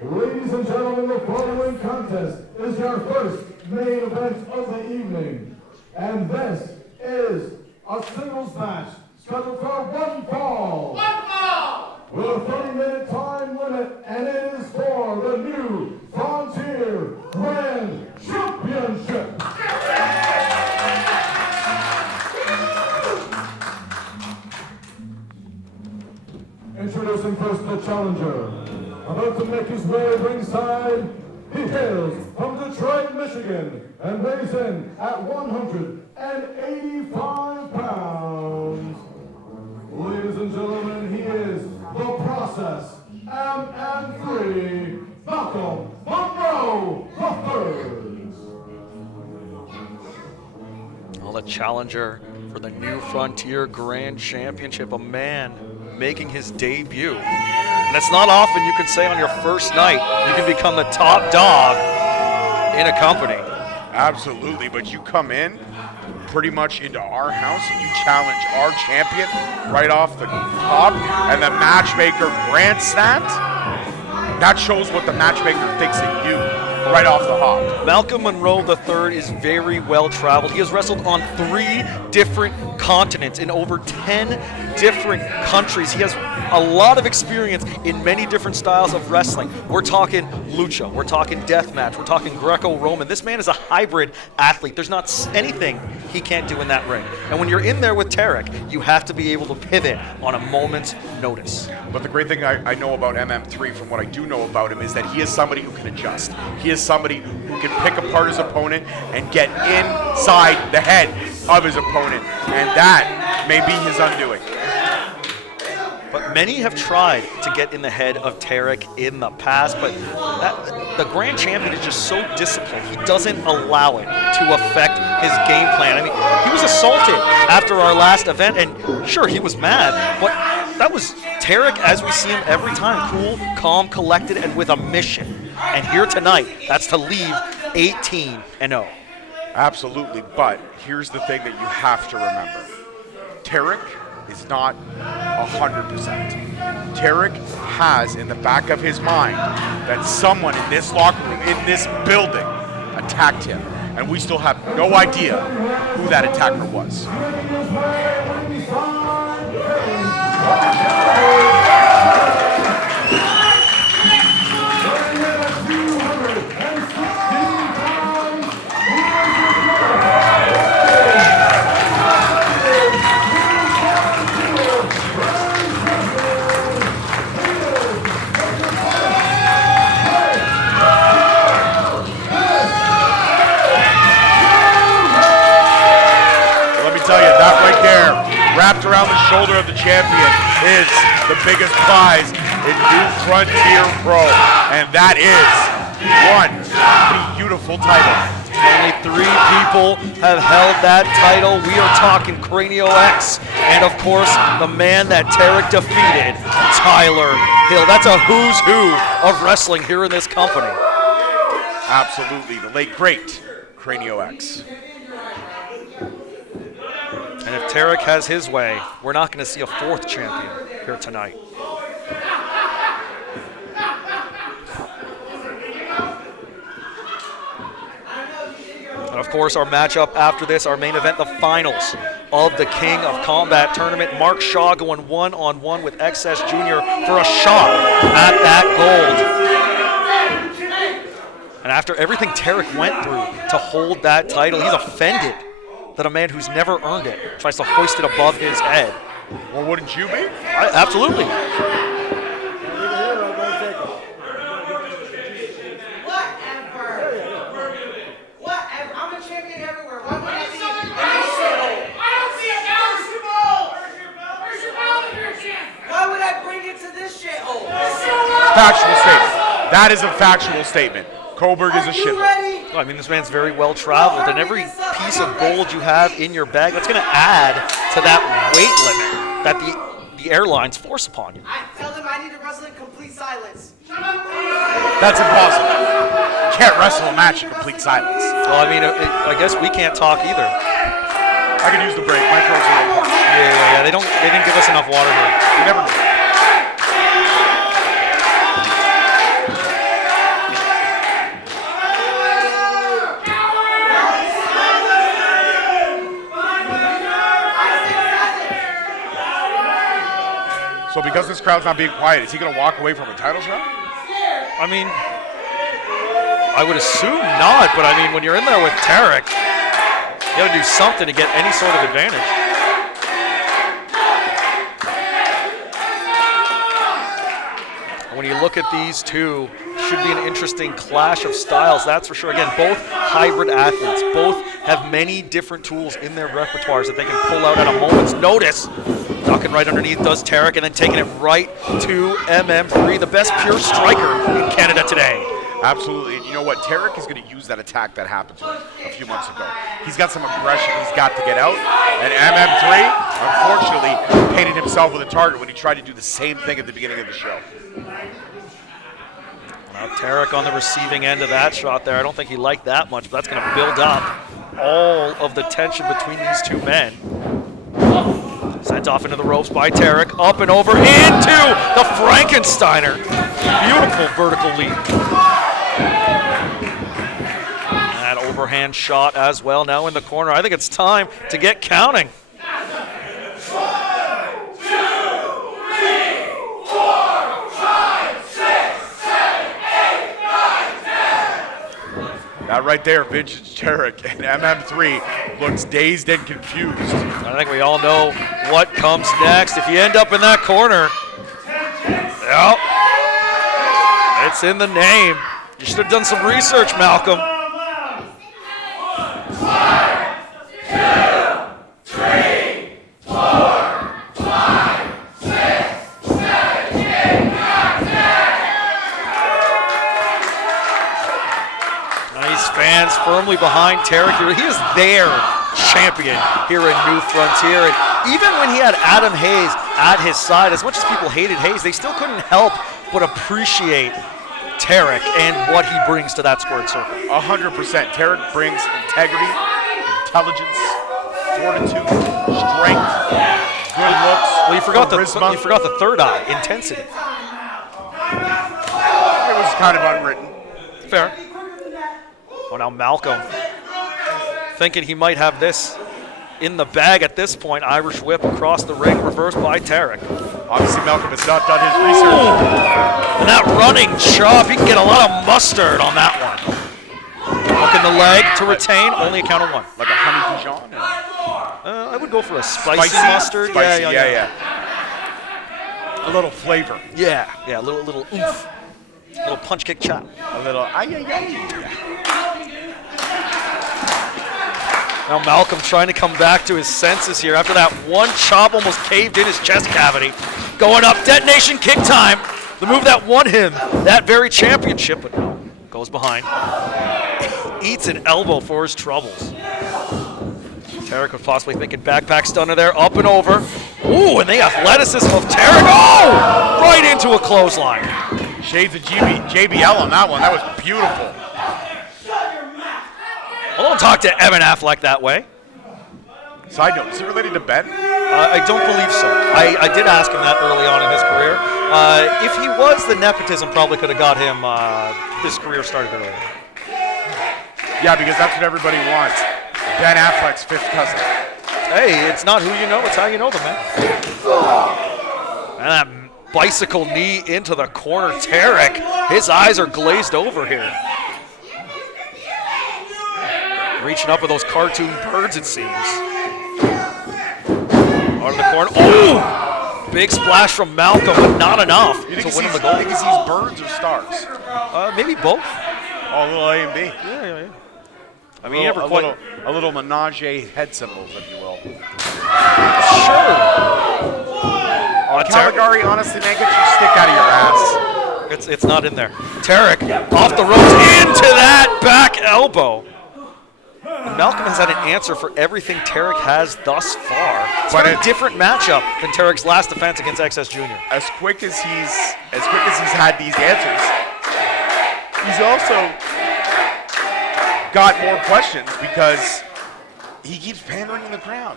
Ladies and gentlemen, the following contest is your first main event of the evening. And this is a singles match scheduled for one fall. One fall! With a 30-minute time limit, and it is for the new Frontier Grand Championship. Introducing first the challenger. About to make his way ringside, he hails from Detroit, Michigan, and weighs in at 185 pounds. Ladies and gentlemen, he is the Process MM3, Malcolm Monroe III. Well, the challenger for the new Frontier Grand Championship, a man making his debut. And it's not often you can say on your first night you can become the top dog in a company. Absolutely, but you come in pretty much into our house and you challenge our champion right off the top, and the matchmaker grants that. That shows what the matchmaker thinks of you right off the hop. Malcolm Monroe III is very well traveled. He has wrestled on 3 different continents in over 10 different countries. He has a lot of experience in many different styles of wrestling. We're talking lucha, we're talking deathmatch, we're talking Greco-Roman. This man is a hybrid athlete. There's not anything he can't do in that ring. And when you're in there with Tarik, you have to be able to pivot on a moment's notice. But the great thing I know about MM3 from what I do know about him is that he is somebody who can adjust. He is somebody who can pick apart his opponent and get inside the head of his opponent. And that may be his undoing. But many have tried to get in the head of Tarik in the past, but the Grand Champion is just so disciplined. He doesn't allow it to affect his game plan. I mean, he was assaulted after our last event, and sure, he was mad, but that was Tarik as we see him every time, cool, calm, collected, and with a mission. And here tonight, that's to leave 18-0. Absolutely, but here's the thing that you have to remember. Tarik is not 100%. Tarik has in the back of his mind that someone in this locker room, in this building, attacked him. And we still have no idea who that attacker was. Wrapped around the shoulder of the champion is the biggest prize in New Frontier Pro, and that is one beautiful title. Only 3 people have held that title. We are talking Cranio X, and of course, the man that Tarik defeated, Tyler Hill. That's a who's who of wrestling here in this company. Absolutely, the late great Cranio X. And if Tarik has his way, we're not going to see a 4th champion here tonight. And of course, our matchup after this, our main event, the finals of the King of Kombat tournament. Mark Shaw going 1-on-1 with XS Jr. for a shot at that gold. And after everything Tarik went through to hold that title, he's offended that a man who's never earned it tries to hoist it above his head. Well, wouldn't you be? Absolutely. Whatever. I'm a champion everywhere. Why would I be in this shithole? I don't see a belt. Where's your belt? Where's your belt if you're a champion? Why would I bring it to this shithole? Factual statement. That is a factual statement. Coburg is a shithole. Well, I mean, this man's very well traveled, and every piece of gold you have in your bag, that's going to add to that weight limit that the airlines force upon you. I tell them I need to wrestle in complete silence. That's impossible. You can't wrestle a match in complete silence. Well, I mean, I guess we can't talk either. I could use the break. My throat's a little parched. Yeah. They didn't give us enough water here. You never know. because this crowd's not being quiet, is he going to walk away from a title shot? I mean, I would assume not, but I mean, when you're in there with Tarik, you got to do something to get any sort of advantage. When you look at these two, should be an interesting clash of styles, that's for sure. Again, both hybrid athletes, both have many different tools in their repertoires that they can pull out at a moment's notice. Ducking right underneath does Tarik, and then taking it right to MM3, the best pure striker in Canada today. Absolutely. And you know what? Tarik is going to use that attack that happened to him a few months ago. He's got some aggression he's got to get out. And MM3, unfortunately, painted himself with a target when he tried to do the same thing at the beginning of the show. Now Tarik on the receiving end of that shot there. I don't think he liked that much, but that's going to build up all of the tension between these two men. Sent off into the ropes by Tarik, up and over into the Frankensteiner. Beautiful vertical leap. That overhand shot as well now in the corner. I think it's time to get counting. That right there, vintage Tarik, and MM3 looks dazed and confused. I think we all know what comes next. If you end up in that corner, yep, it's in the name. You should have done some research, Malcolm. 1, 2, 3, 4, 5, 6, 7, 8, 9, 10. Nice fans firmly behind Tarik here. He is their champion here in New Frontier. And even when he had Adam Hayes at his side, as much as people hated Hayes, they still couldn't help but appreciate Tarik and what he brings to that squared circle. 100%. Tarik brings integrity, intelligence, fortitude, strength, good looks. Well, you forgot charisma. the third eye, intensity. It was kind of unwritten. Fair. Oh, now Malcolm thinking he might have this in the bag at this point. Irish whip across the ring, reversed by Tarik. Obviously, Malcolm has not done his research. And that running chop, he can get a lot of mustard on that one. Hooking the leg to retain, only a count of one. Like a honey Dijon? I would go for a spicy mustard. Spicy, yeah. A little flavor. Yeah, a little oomph. A little punch kick chop. A little ay. Now Malcolm trying to come back to his senses here after that one chop almost caved in his chest cavity. Going up, detonation kick time. The move that won him that very championship, but no, goes behind. Eats an elbow for his troubles. Tarik was possibly thinking backpack stunner there, up and over. Ooh, and the athleticism of Tarik. Oh, right into a clothesline. Shades of JBL on that one. That was beautiful. Well, don't talk to Evan Affleck that way. Side note, is it related to Ben? I don't believe so. I did ask him that early on in his career. If he was, the nepotism probably could have got him his career started earlier. Yeah, because that's what everybody wants. Ben Affleck's fifth cousin. Hey, it's not who you know, it's how you know them, man. And that bicycle knee into the corner. Tarik, his eyes are glazed over here. Reaching up with those cartoon birds, it seems. Out of the corner. Oh! Big splash from Malcolm, but not enough to win him the gold. You think he sees birds or stars? Maybe both. Oh, a little A and B. Yeah. I mean, a little menage head symbols, if you will. Sure. Caligari, honestly, man, get your stick out of your ass. It's not in there. Tarik off the ropes into that back elbow. Malcolm has had an answer for everything Tarik has thus far. It's a different matchup than Tarik's last defense against XS Jr. As quick as he's had these answers, he's also got more questions because he keeps pandering in the crowd,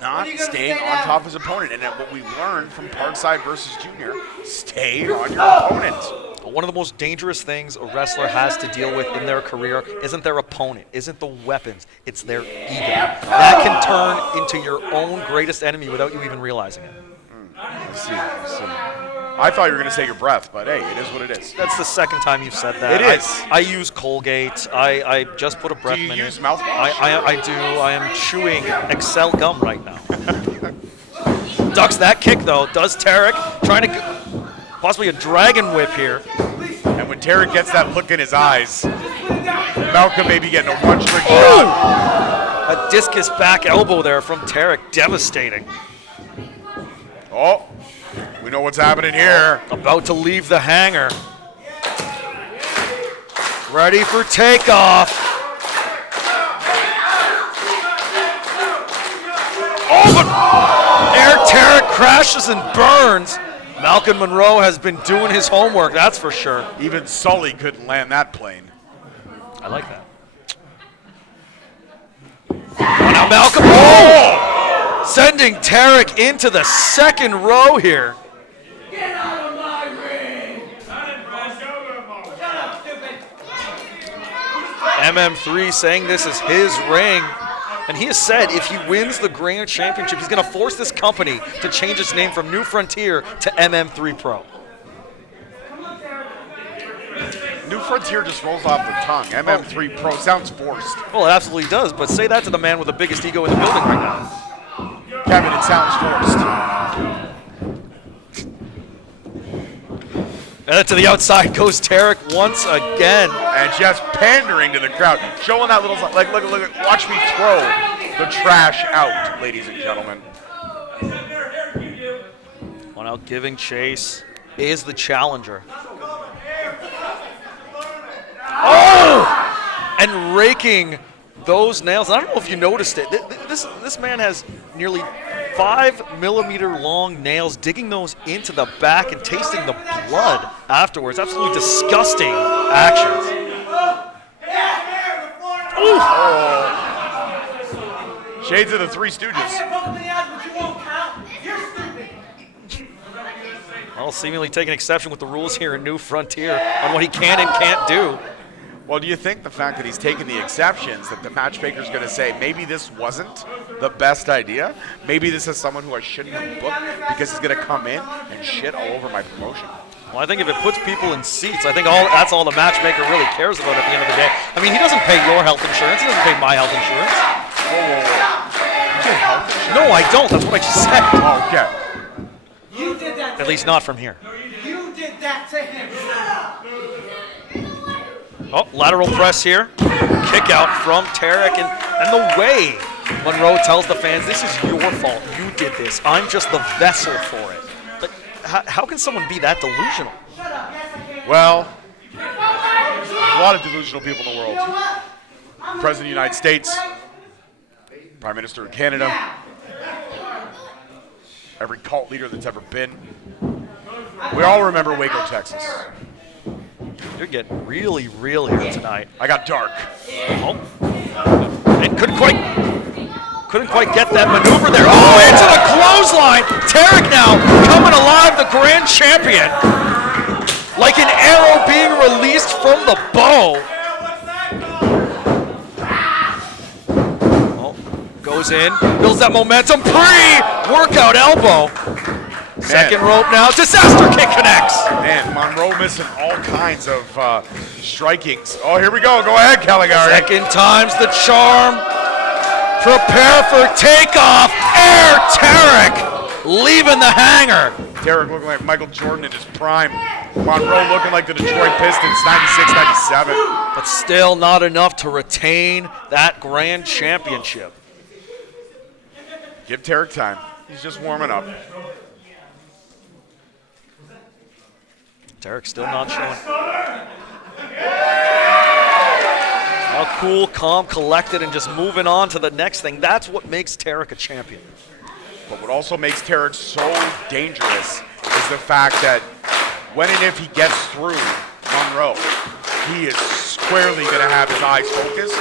not staying on top of his opponent. And what we learned from Parkside versus Junior, stay on your opponent. One of the most dangerous things a wrestler has to deal with in their career isn't their opponent, isn't the weapons, it's their ego. That can turn into your own greatest enemy without you even realizing it. I see. I thought you were going to say your breath, but hey, it is what it is. That's the second time you've said that. It is. I use Colgate. I just put a breath mint in. Do you use mouthwash? I do. I am chewing Excel gum right now. Ducks that kick, though. Does Tarik. Trying to possibly a dragon whip here. And when Tarik gets that look in his eyes, Malcolm may be getting a one-trick shot. A discus back elbow there from Tarik. Devastating. Oh, we know what's happening here. About to leave the hangar. Ready for takeoff. Oh, but Air Tarik crashes and burns. Malcolm Monroe has been doing his homework, that's for sure. Even Sully couldn't land that plane. I like that. Oh, now Malcolm, oh! Sending Tarik into the second row here. Get out of my ring! Shut up, stupid! MM3 saying this is his ring. And he has said if he wins the Grand Championship, he's going to force this company to change its name from New Frontier to MM3 Pro. New Frontier just rolls off the tongue. MM3 Pro sounds forced. Well, it absolutely does, but say that to the man with the biggest ego in the building right now. Kevin, it sounds forced. And to the outside goes Tarik once again. And just pandering to the crowd. Showing that little, like, look, watch me throw the trash out, ladies and gentlemen. Well, now giving chase is the challenger. Oh! And raking those nails. I don't know if you noticed it. This man has nearly 5 millimeter long nails, digging those into the back and tasting the blood afterwards. Absolutely disgusting actions. Ooh. Oh. Shades of the Three Stooges. Well, seemingly taking exception with the rules here in New Frontier on what he can and can't do. Well, do you think the fact that he's taking the exceptions, that the matchmaker's going to say, maybe this wasn't the best idea? Maybe this is someone who I shouldn't have booked because he's going to come in and shit all over my promotion? Well, I think if it puts people in seats, I think that's all the matchmaker really cares about at the end of the day. I mean, he doesn't pay your health insurance. He doesn't pay my health insurance. Whoa. You get health insurance? No, I don't. That's what I just said. Oh, okay. You did that to At least him. not from here. You did that to him. Oh, lateral press here. Kick out from Tarik. And the way Monroe tells the fans, this is your fault. You did this. I'm just the vessel for it. But how can someone be that delusional? Well, a lot of delusional people in the world. President of the United States, Prime Minister of Canada, every cult leader that's ever been. We all remember Waco, Texas. You're getting really real here tonight. I got dark. Oh. And couldn't quite get that maneuver there. Oh, into the clothesline. Tarik now coming alive, the grand champion. Like an arrow being released from the bow. Oh, goes in, builds that momentum. Pre-workout elbow. Second rope now. Disaster kick connects. Man, Monroe missing all kinds of strikings. Oh, here we go. Go ahead, Caligari. Second time's the charm. Prepare for takeoff. Air Tarik leaving the hangar. Tarik looking like Michael Jordan in his prime. Monroe looking like the Detroit Pistons, 96-97. But still not enough to retain that grand championship. Give Tarik time. He's just warming up. Tarik still not showing. Now cool, calm, collected, and just moving on to the next thing. That's what makes Tarik a champion. But what also makes Tarik so dangerous is the fact that when and if he gets through Monroe, he is squarely going to have his eyes focused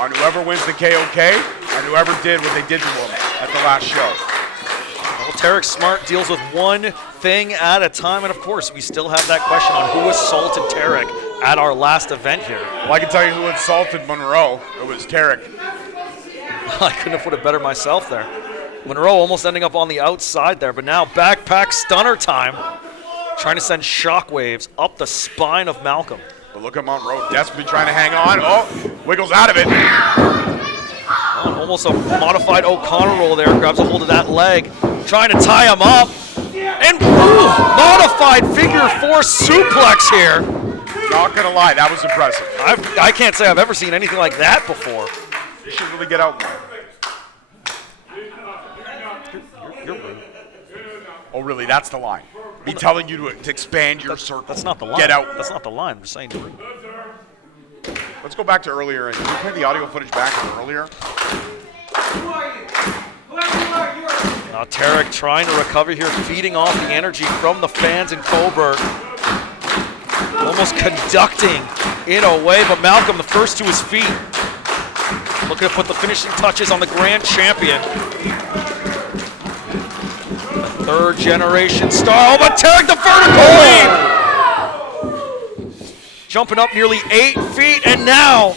on whoever wins the KOK and whoever did what they did to him at the last show. Well, Tarik Smart deals with one thing at a time, and of course, we still have that question on who assaulted Tarik at our last event here. Well, I can tell you who insulted Monroe. It was Tarik. I couldn't have put it better myself there. Monroe almost ending up on the outside there, but now backpack stunner time. trying to send shockwaves up the spine of Malcolm. But look at Monroe desperately trying to hang on. Oh, wiggles out of it. Almost a modified O'Connor roll there. Grabs a hold of that leg. Trying to tie him up. And modified figure 4 suplex here. Not going to lie, that was impressive. I can't say I've ever seen anything like that before. You should really get out more. You're rude. Oh, really? That's the line. Me telling you to expand your circle. That's not the line. Get out. That's not the line. I'm just saying. Let's go back to earlier. Can we play the audio footage back from earlier? Who are you? Whoever you are, you are. Now Tarik trying to recover here, feeding off the energy from the fans in Coburg. Almost conducting in a way, but Malcolm the first to his feet. Looking to put the finishing touches on the grand champion. Third generation star. Oh, but Tarik the vertical leap! Jumping up nearly 8 feet, and now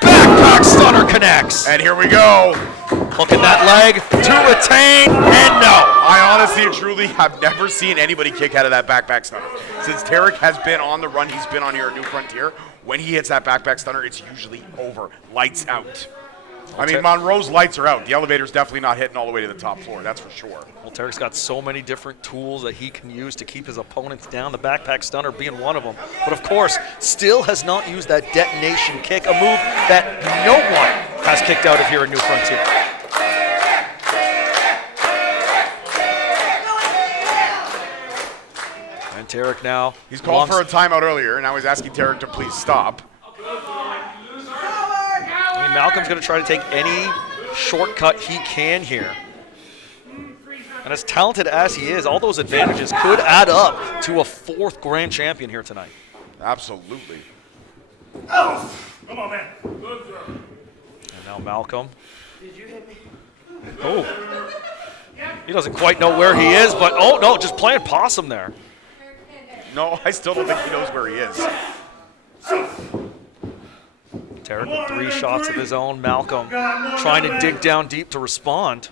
backpack stunner connects. And here we go. Look at that leg to retain, and no. I honestly and truly have never seen anybody kick out of that backpack stunner. Since Tarik has been on the run, he's been on here at New Frontier, when he hits that backpack stunner, it's usually over. Lights out. I mean, Monroe's lights are out. The elevator's definitely not hitting all the way to the top floor, that's for sure. Well, Tarik's got so many different tools that he can use to keep his opponents down, the backpack stunner being one of them. But of course, still has not used that detonation kick, a move that no one has kicked out of here in New Frontier. And Tarik now. He's called for a timeout earlier, and now he's asking Tarik to please stop. I mean, Malcolm's going to try to take any shortcut he can here. And as talented as he is, all those advantages could add up to a 4th grand champion here tonight. Absolutely. Oh, come on, man. And now Malcolm. Did you hit me? Oh. He doesn't quite know where he is, but oh no, just playing possum there. No, I still don't think he knows where he is. Tarik with 3 shots of his own. Malcolm trying to dig down deep to respond.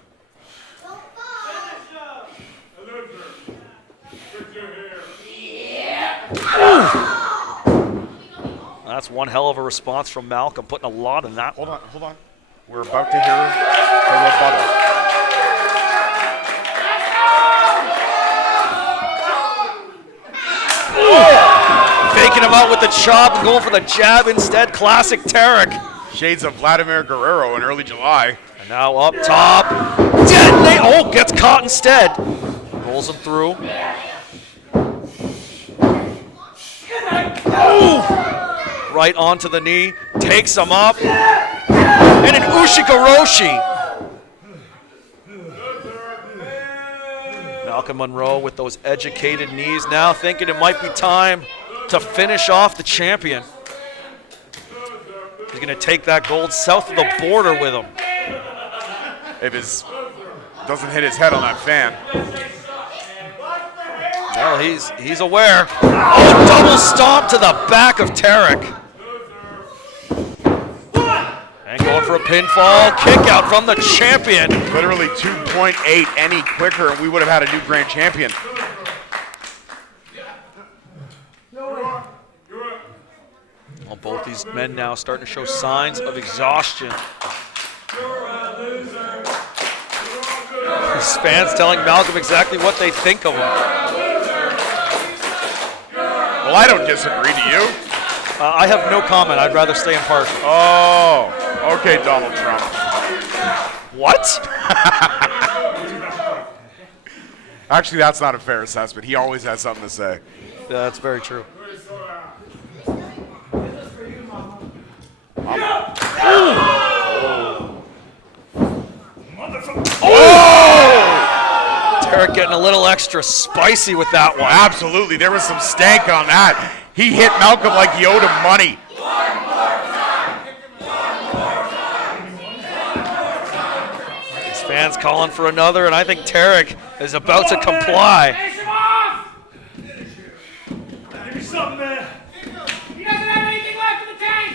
That's one hell of a response from Malcolm, putting a lot in that. Hold on. We're about to hear the rebuttal. Faking him out with the chop and going for the jab instead. Classic Tarik. Shades of Vladimir Guerrero in early July. And now up top. Detonate. Oh, gets caught instead. Rolls him through. Oh! Right onto the knee. Takes him up. And an Ushikaroshi. Malcolm Monroe with those educated knees now thinking it might be time to finish off the champion. He's going to take that gold south of the border with him. If it doesn't hit his head on that fan. Well, he's aware. Oh, double stomp to the back of Tarik. And going for a pinfall kick out from the champion. Literally 2.8 any quicker, and we would have had a new grand champion. Well, both these men now starting to show signs of exhaustion. His fans telling Malcolm exactly what they think of him. Well, I don't disagree, do you? I have no comment. I'd rather stay impartial. Oh, okay, Donald Trump. What? Actually, that's not a fair assessment. He always has something to say. Yeah, that's very true. Tarik getting a little extra spicy with that one. Absolutely, there was some stank on that. He hit Malcolm like he owed him money. His fans calling for another, and I think Tarik is about to comply. Finish him off! Give me something, man. He doesn't have anything left in the tank.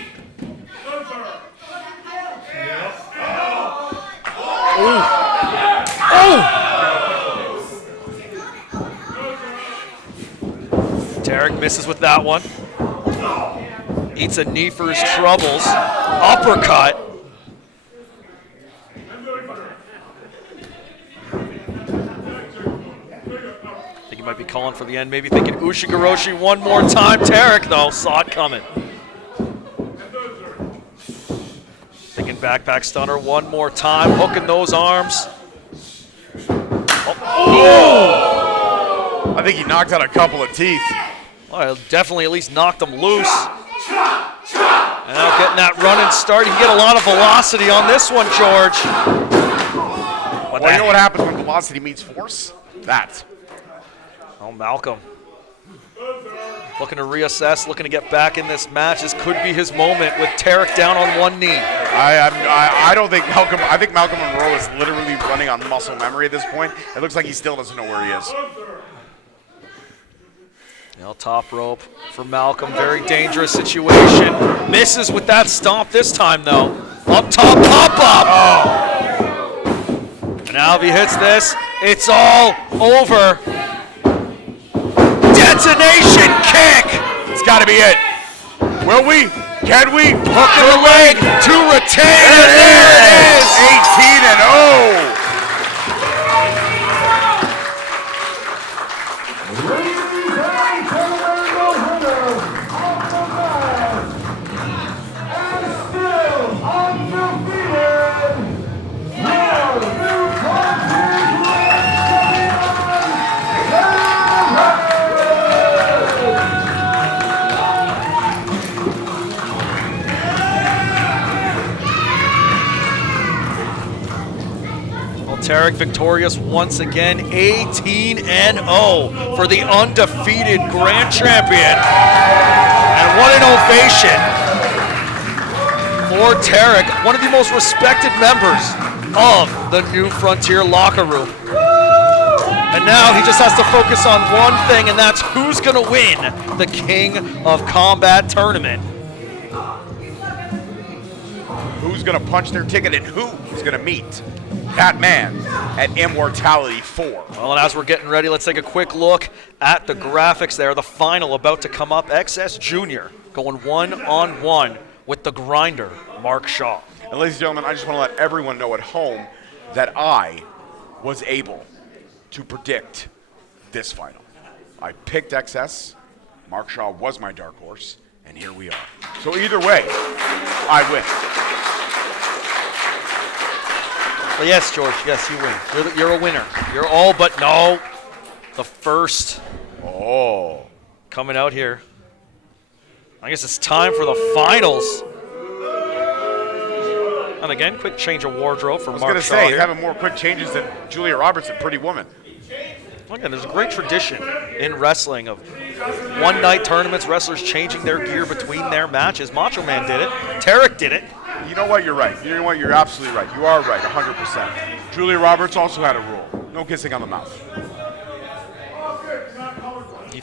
misses with that one. Eats a knee for his troubles. Uppercut. I think he might be calling for the end, maybe thinking Ushigoroshi one more time. Tarik, though, saw it coming. Thinking backpack stunner one more time, hooking those arms. I think he knocked out a couple of teeth. Well, definitely at least knocked him loose. And now getting that running start. You can get a lot of velocity on this one, George. Well, you know what happens when velocity meets force? That. Oh, Malcolm. Looking to reassess, looking to get back in this match. This could be his moment with Tarik down on one knee. I don't think Malcolm. I think Malcolm Monroe is literally running on muscle memory at this point. It looks like he still doesn't know where he is. Now top rope for Malcolm. Very dangerous situation. Misses with that stomp this time, though. Up top, pop up. Oh. And now if he hits this, it's all over. Detonation kick! It's got to be it. Will we? Can we? Hook in the leg to retain, and there it is! 18-0. Tarik victorious once again, 18-0 for the undefeated Grand Champion. And what an ovation for Tarik, one of the most respected members of the New Frontier locker room. And now he just has to focus on one thing, and that's who's going to win the King of Kombat tournament. Who's going to punch their ticket and who is going to meet that man at Immortality 4. Well, and as we're getting ready, let's take a quick look at the graphics there. The final about to come up. XS Jr. going one-on-one with the grinder, Mark Shaw. And ladies and gentlemen, I just want to let everyone know at home that I was able to predict this final. I picked XS. Mark Shaw was my dark horse, and here we are. So either way, I win. Well, yes, George, yes, you win. You're a winner. You're all but no. The first coming out here. I guess it's time for the finals. And again, quick change of wardrobe for Mark Shaw. I was going to say, he's having more quick changes than Julia Roberts and Pretty Woman. Well, again, there's a great tradition in wrestling of one-night tournaments, wrestlers changing their gear between their matches. Macho Man did it. Tarik did it. You know what? You're right. You know what? You're absolutely right. You are right, 100%. Julia Roberts also had a rule. No kissing on the mouth.